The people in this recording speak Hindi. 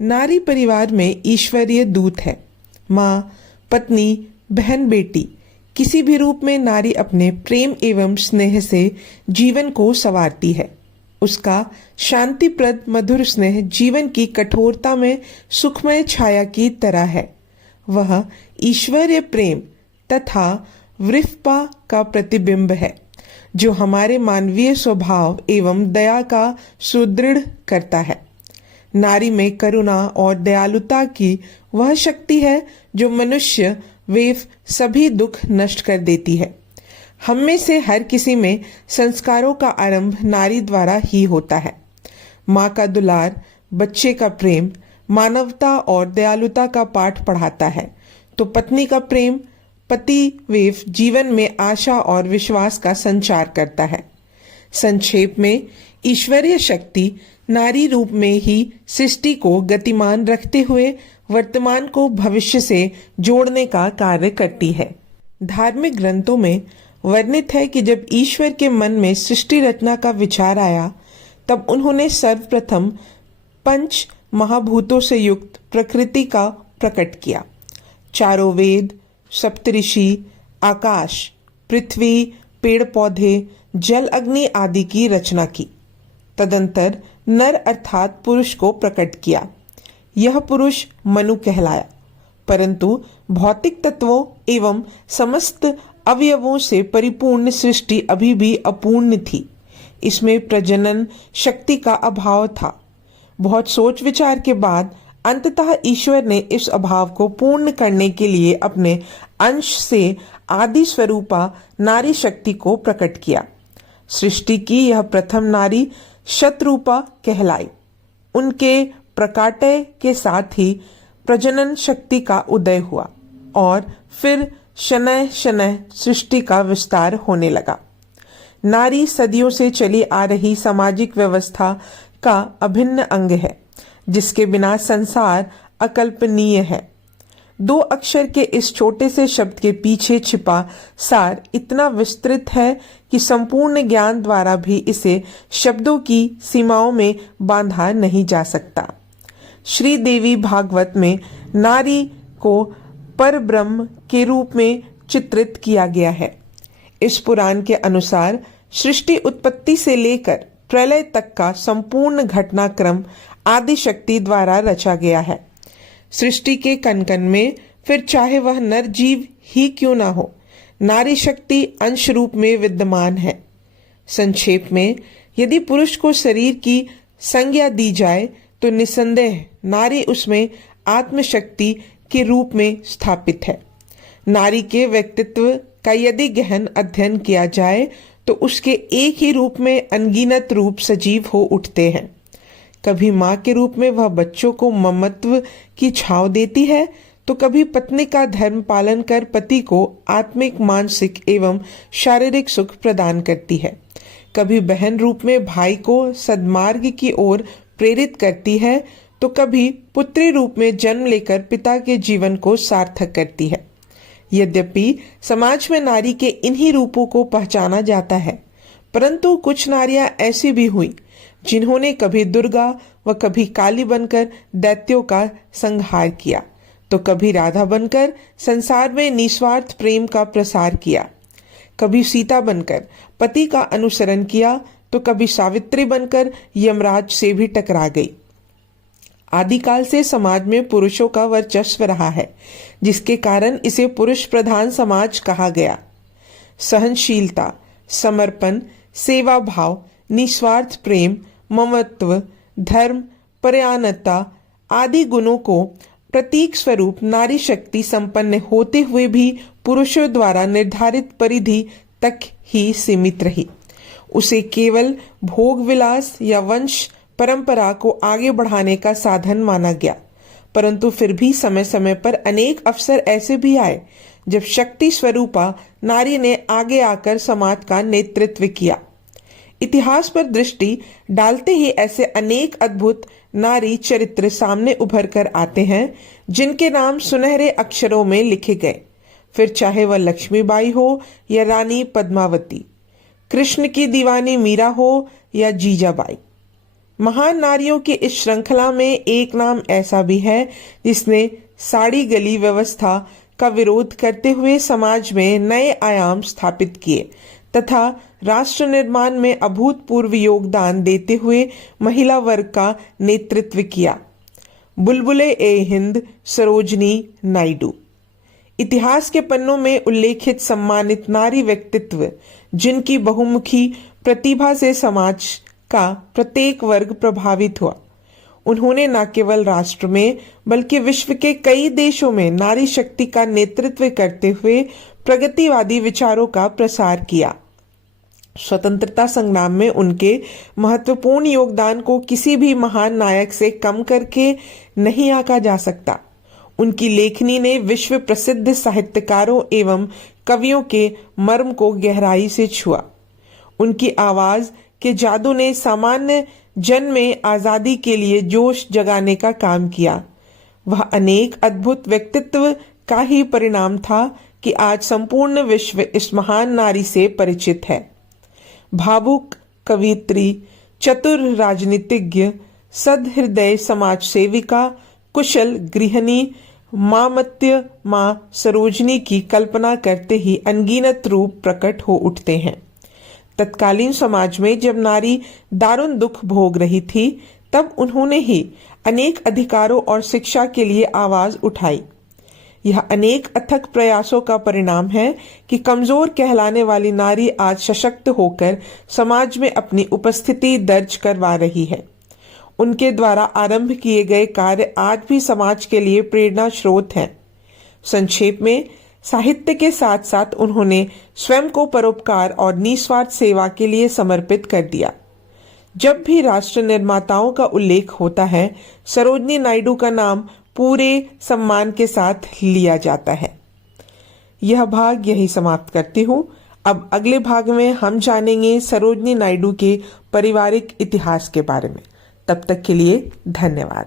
नारी परिवार में ईश्वरीय दूत है। माँ, पत्नी, बहन, बेटी, किसी भी रूप में नारी अपने प्रेम एवं स्नेह से जीवन को संवारती है। उसका शांतिप्रद मधुर स्नेह जीवन की कठोरता में सुखमय छाया की तरह है। वह ईश्वरीय प्रेम तथा वृषपा का प्रतिबिंब है, जो हमारे मानवीय स्वभाव एवं दया का सुदृढ़ करता है। नारी में करुणा और दयालुता की वह शक्ति है जो मनुष्य वे सभी दुख नष्ट कर देती है। हम में से हर किसी में संस्कारों का आरंभ नारी द्वारा ही होता है। माँ का दुलार बच्चे का प्रेम, मानवता और दयालुता का पाठ पढ़ाता है, तो पत्नी का प्रेम पति वेव जीवन में आशा और विश्वास का संचार करता है। संक्षेप में, ईश्वरीय शक्ति नारी रूप में ही सृष्टि को गतिमान रखते हुए वर्तमान को भविष्य से जोड़ने का कार्य करती है। धार्मिक ग्रंथों में वर्णित है कि जब ईश्वर के मन में सृष्टि रचना का विचार आया, तब उन्होंने सर्वप्रथम 5 महाभूतों से युक्त प्रकृति का प्रकट किया। चारों वेद, सप्तऋषि, आकाश, पृथ्वी, पेड़ पौधे, जल, अग्नि आदि की रचना की। तदंतर नर अर्थात पुरुष को प्रकट किया। यह पुरुष मनु कहलाया, परंतु भौतिक तत्वों एवं समस्त अवयवों से परिपूर्ण सृष्टि अभी भी अपूर्ण थी। इसमें प्रजनन शक्ति का अभाव था। बहुत सोच विचार के बाद अंततः ईश्वर ने इस अभाव को पूर्ण करने के लिए अपने अंश से आदि स्वरूपा नारी शक्ति को प्रकट किया। सृष्टि की यह प्रथम नारी शतरूपा कहलाई। उनके प्रकाट्य के साथ ही प्रजनन शक्ति का उदय हुआ और फिर शनैः शनैः सृष्टि का विस्तार होने लगा। नारी सदियों से चली आ रही सामाजिक व्यवस्था का अभिन्न अंग है, जिसके बिना संसार अकल्पनीय है। 2 अक्षर के इस छोटे से शब्द के पीछे छिपा सार इतना विस्तृत है कि संपूर्ण ज्ञान द्वारा भी इसे शब्दों की सीमाओं में बांधा नहीं जा सकता। श्री देवी भागवत में नारी को परब्रह्म के रूप में चित्रित किया गया है। इस पुराण के अनुसार सृष्टि उत्पत्ति से लेकर प्रलय तक का संपूर्ण घटनाक्रम आदि शक्ति द्वारा रचा गया है। सृष्टि के कण-कण में, फिर चाहे वह नर जीव ही क्यों ना हो, नारी शक्ति अंश रूप में विद्यमान है। संक्षेप में, यदि पुरुष को शरीर की संज्ञा दी जाए तो निसंदेह नारी उसमें आत्मशक्ति के रूप में स्थापित है। नारी के व्यक्तित्व का यदि गहन अध्ययन किया जाए तो उसके एक ही रूप में अनगिनत रूप सजीव हो उठते हैं। कभी माँ के रूप में वह बच्चों को ममत्व की छाव देती है, तो कभी पत्नी का धर्म पालन कर पति को आत्मिक, मानसिक एवं शारीरिक सुख प्रदान करती है। कभी बहन रूप में भाई को सद्मार्ग की ओर प्रेरित करती है, तो कभी पुत्री रूप में जन्म लेकर पिता के जीवन को सार्थक करती है। यद्यपि समाज में नारी के इन्हीं रूपों को पहचाना जाता है, परंतु कुछ नारियां ऐसी भी हुई जिन्होंने कभी दुर्गा व कभी काली बनकर दैत्यों का संहार किया, तो कभी राधा बनकर संसार में निस्वार्थ प्रेम का प्रसार किया। कभी सीता बनकर पति का अनुसरण किया, तो कभी सावित्री बनकर यमराज से भी टकरा गई। आदिकाल से समाज में पुरुषों का वर्चस्व रहा है, जिसके कारण इसे पुरुष प्रधान समाज कहा गया। सहनशीलता, समर्पण, सेवा भाव, निस्वार्थ प्रेम, ममत्व, धर्म, परायणता आदि गुणों को प्रतीक स्वरूप नारी शक्ति संपन्न होते हुए भी पुरुषों द्वारा निर्धारित परिधि तक ही सीमित रही। उसे केवल भोग विलास या वंश परंपरा को आगे बढ़ाने का साधन माना गया, परंतु फिर भी समय समय पर अनेक अवसर ऐसे भी आए जब शक्ति स्वरूपा नारी ने आगे आकर समाज का नेतृत्व किया। इतिहास पर दृष्टि डालते ही ऐसे अनेक अद्भुत नारी चरित्र सामने उभर कर आते हैं, जिनके नाम सुनहरे अक्षरों में लिखे गए। फिर चाहे वह लक्ष्मीबाई हो या रानी पद्मावती, कृष्ण की दीवानी मीरा हो या जीजाबाई, महान नारियों की इस श्रृंखला में एक नाम ऐसा भी है जिसने साड़ी गली व्यवस्था का विरोध करते हुए समाज में नए आयाम स्थापित किए तथा राष्ट्र निर्माण में अभूतपूर्व योगदान देते हुए महिला वर्ग का नेतृत्व किया। बुलबुले ए हिंद सरोजनी नायडू। इतिहास के पन्नों में उल्लेखित सम्मानित नारी व्यक्तित्व जिनकी बहुमुखी प्रतिभा से समाज का प्रत्येक वर्ग प्रभावित हुआ। उन्होंने न केवल राष्ट्र में बल्कि विश्व के कई देशों में नारी शक्ति का नेतृत्व करते हुए प्रगतिवादी विचारों का प्रसार किया। स्वतंत्रता संग्राम में उनके महत्वपूर्ण योगदान को किसी भी महान नायक से कम करके नहीं आंका जा सकता। उनकी लेखनी ने विश्व प्रसिद्ध साहित्यकारों एवं कवियों के मर्म को गहराई से छुआ। उनकी आवाज के जादू ने सामान्य जन में आजादी के लिए जोश जगाने का काम किया। वह अनेक अद्भुत व्यक्तित्व का ही परिणाम था कि आज संपूर्ण विश्व इस महान नारी से परिचित है। भावुक कवियत्री, चतुर राजनीतिज्ञ, सदहृदय समाज सेविका, कुशल गृहिणी, मामत्य माँ सरोजनी की कल्पना करते ही अनगिनत रूप प्रकट हो उठते हैं। तत्कालीन समाज में जब नारी दारुण दुख भोग रही थी तब उन्होंने ही अनेक अधिकारों और शिक्षा के लिए आवाज उठाई। यह अनेक अथक प्रयासों का परिणाम है कि कमजोर कहलाने वाली नारी आज सशक्त होकर समाज में अपनी उपस्थिति दर्ज करवा रही है। उनके द्वारा आरंभ किए गए कार्य आज भी समाज के लिए प्रेरणा स्रोत हैं। संक्षेप में, साहित्य के साथ साथ उन्होंने स्वयं को परोपकार और निस्वार्थ सेवा के लिए समर्पित कर दिया। जब भी राष्ट्र निर्माताओं का उल्लेख होता है, सरोजनी नायडू का नाम पूरे सम्मान के साथ लिया जाता है। यह भाग यही समाप्त करती हूँ। अब अगले भाग में हम जानेंगे सरोजनी नायडू के पारिवारिक इतिहास के बारे में। तब तक के लिए धन्यवाद।